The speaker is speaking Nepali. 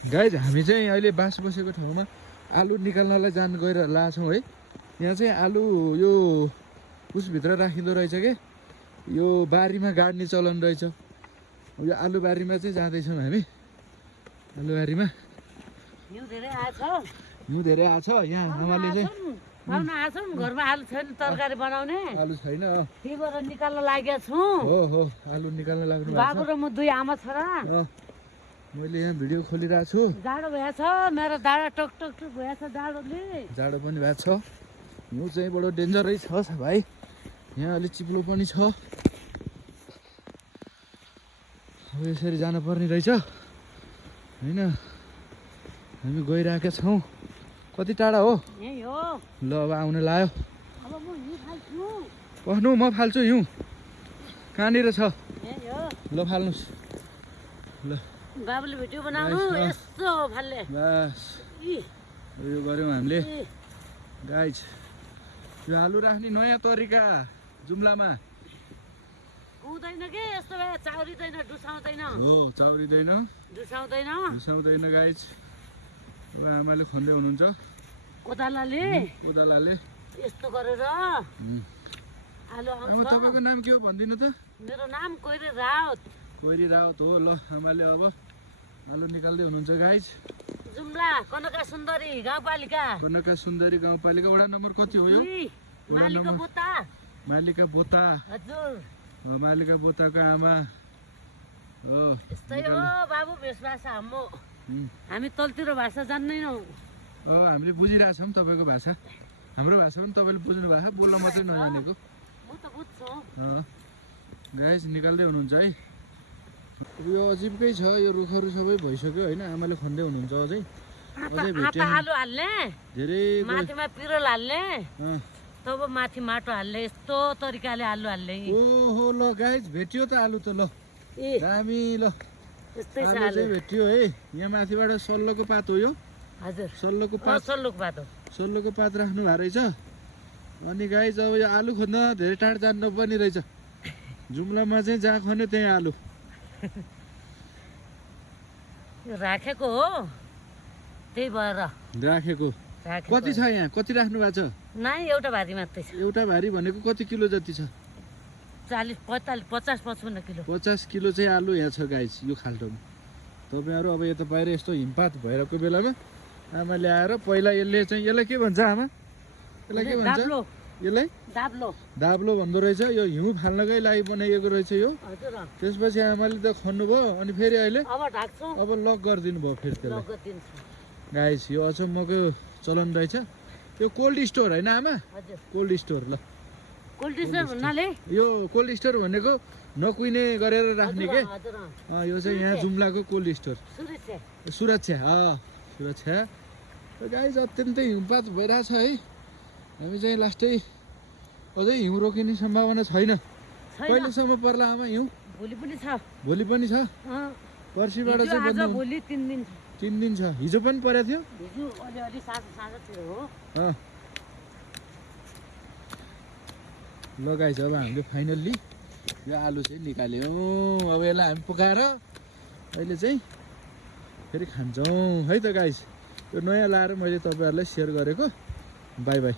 गाइज हामी चाहिँ अहिले बास बसेको ठाउँमा आलु निकाल्नलाई गइरहेको छौँ है। यहाँ चाहिँ आलु यो उसभित्र राखिँदो रहेछ के, यो बारीमा गाड्ने चलन रहेछ। यो आलु बारीमा चाहिँ जाँदैछौँ हामी। आलु बारीमा हिउँ धेरै आछ। हिउँ धेरै आछ। यहाँ आमाले चाहिँ पाउन आछौँ। घरमा आलु छैन तरकारी बनाउने, आलु छैन। त्यही भएर निकाल्न लागेको छु। हो आलु निकाल्न लाग्नु बाबु र म दुई आमा छोरा। मैले यहाँ भिडियो खोलिरहेको छु। जाडो भएछ, मेरो दाडा टक टक टक भएछ जाडोले। जाडो पनि भएको छ। हिउँ चाहिँ बडो डेन्जरै छ भाइ। यहाँ अलिक चिप्लो पनि छ। अब यसरी जानुपर्ने रहेछ होइन। हामी गइरहेका छौँ। कति टाढा हो? यही हो। ल अब आउन लाग्यो। अब म हिउँ फाल्छु। पस्नु, म फाल्छु हिउँ। कहाँनिर छ? यही हो। ल फाल्नुहोस्। ल बाबुले भिडियो बनाउनु यस्तो फाल्ले। बस यो गऱ्यौँ हामीले। गाइज यो आलु राख्ने नयाँ तरिका जुम्लामा। कुदैन के यस्तो भए चाउरिँदैन, डुसाउँदैन। हो चाउरिँदैन, डुसाउँदैन। गाइज अब आमाले खन्दै हुनुहुन्छ कोदालाले। यस्तो गरेर आलु आउँछ। तपाईँको नाम के हो भनिदिनु त? मेरो नाम कोइरे राउत। कोइरी राउत हो। ल आमाले अब आलु निकाल्दै हुनुहुन्छ गाइज। जुम्ला कनका सुन्दरी गाउँपालिका। कनका सुन्दरी गाउँपालिका वडा नम्बर कति हो यो? मालिका बोता। मालिका बोता। हजुर मालिका बोताको आमा हो। यस्तै हो बाबु भेषभाषा हाम्रो। हामी तलतिर भाषा जान्दैनौँ। हामीले बुझिरहेछौँ तपाईँको भाषा। हाम्रो भाषा पनि तपाईँले बुझ्नु भएको छ, बोल्न मात्रै नजानेको। म त बुझ्छु। गाइस निकाल्दै हुनुहुन्छ है। यो अजिबकै छ। यो रुखहरू सबै भइसक्यो होइन। आमाले खन्दै हुनुहुन्छ अझै। आटा आलु हाल्ने, धेरै माथिमा पिरोल हाल्ने, तब माथि माटो हाल्ने। यस्तो तरिकाले आलु हाल्ने। ओहो ल गाइस भेटियो त आलु त। ल दामी। ल यस्तै छ आलु आलु। चाहिँ भेटियो है। यहाँ माथिबाट सल्लोको पात हो यो। हजुर सल्लोको पात। सल्लोको पात राख्नु भएको रहेछ। अनि गाइस अब यो आलु खोज्न धेरै टाढा जानु नपर्ने रहेछ। जुम्लामा चाहिँ जहाँ खन्यो त्यही आलु राखेको हो, त्यही भएर राखेको। कति छ यहाँ? कति राख्नु भएको छ? नै एउटा भारी मात्रै छ। एउटा भारी भनेको कति किलो जति छ? 40 45 50 55 किलो। 50 किलो चाहिँ आलु यहाँ छ गाइस यो खाल्टोमा। तपाईँहरू अब यता बाहिर यस्तो हिमपात भइरहेको बेलामा आमा ल्याएर पहिला यसलाई के भन्छ आमा? यसलाई के भन्छ? यसलाई दाब्लो भन्दो रहेछ। यो हिउँ फाल्नकै लागि बनाइएको रहेछ यो। त्यसपछि आमाले त खन्नुभयो। अनि फेरि अहिले अब लक गरिदिनु भयो फेरि त्यसलाई। गाइस यो अचम्मको चलन रहेछ। यो कोल्ड स्टोर होइन आमा? Cold store. ल कोल्ड स्टोर भन्नाले यो कोल्ड स्टोर भनेको नकुइने गरेर राख्ने के। यो चाहिँ यहाँ जुम्लाको कोल्ड स्टोर। सुरक्षा। सुरक्षा। गाइस अत्यन्तै हिमपात भइरहेछ है। हामी चाहिँ लास्टै अझै हिउँ रोकिने सम्भावना छैन। कहिलेसम्म पर्ला आमा हिउँ? भोलि पनि छ। भोलि पनि छ। पर्सिबाट चाहिँ भोलि 3 दिन। 3 दिन छ। हिजो पनि परेको थियो। हिजो अलिअलि साँझतिर हो। ल गाइस अब हामीले फाइनल्ली यो आलु चाहिँ निकाल्यौँ। अब यसलाई हामी पकाएर अहिले चाहिँ फेरि खान्छौँ है त गाइस। यो नयाँ लाएर मैले तपाईँहरूलाई सेयर गरेको। By by.